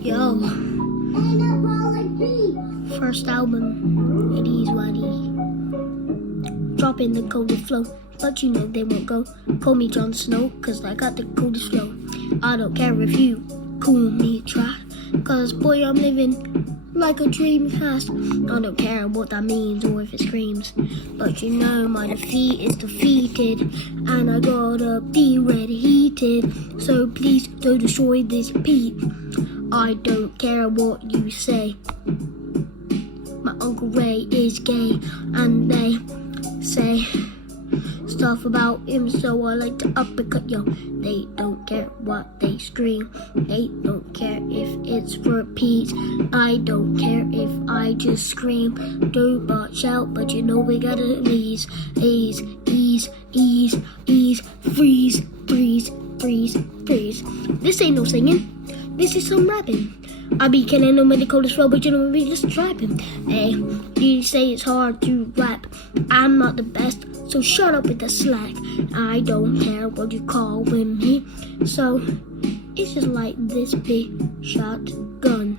Yo, first album, it is what it is. Dropping the coldest flow, but you know they won't go. Call me Jon Snow, cause I got the coldest flow. I don't care if you call me trash, cause boy I'm living like a dream fast. I don't care what that means or if it screams, but you know my defeat is defeated, and I gotta be red heated. So please don't destroy this beat. I don't care what you say. My Uncle Ray is gay, and they say stuff about him, so I like to uppercut, yo. They don't care what they scream. They don't care if it's repeat. I don't care if I just scream. Don't but shout, but you know we gotta ease, freeze, freeze. This ain't no singing. This is some rapping. I be killing them with the coldest flow, but you know we just trapping. Hey, you say it's hard to rap. I'm not the best, so shut up with the slack. I don't care what you call me. So it's just like this big shotgun,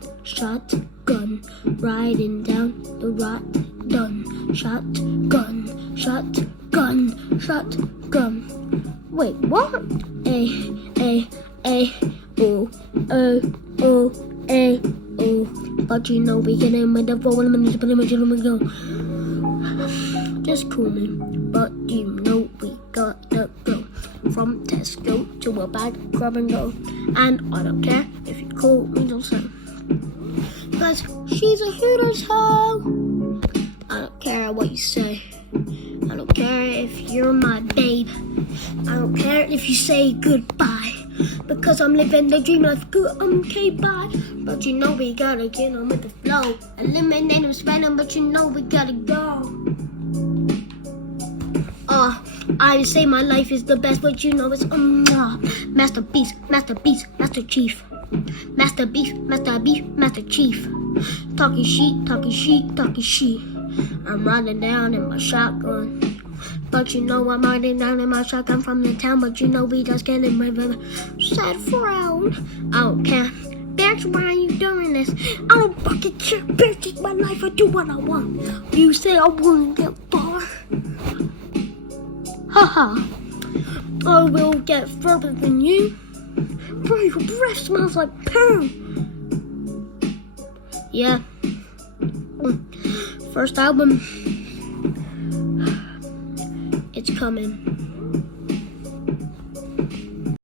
riding down the road, done. Shotgun. Wait, what? Oh. But you know we get in with the roll and we go. Just call me, but you know we gotta go. From Tesco to a bag, grab and go. And I don't care if you call me Jon Snow, cause she's a Hooters hoe. I don't care what you say. I don't care if you're my babe. I don't care if you say goodbye, because I'm living the dream life good, okay, bye. But you know we gotta get on with the flow. Eliminate them, spend them, but you know we gotta go. I say my life is the best, but you know it's masterpiece, Master Chief. Master Beef, Master Chief. Talking sheet. I'm riding down in my shotgun. But you know I'm riding down in my shotgun from the town. But you know we just getting my sad frown. I don't care. Bitch, why are you doing this? I don't fucking care. Bitch, it's my life. I do what I want. You say I won't get far. Haha. I will get further than you. Bro, your breath smells like poo. Yeah. First album. It's coming.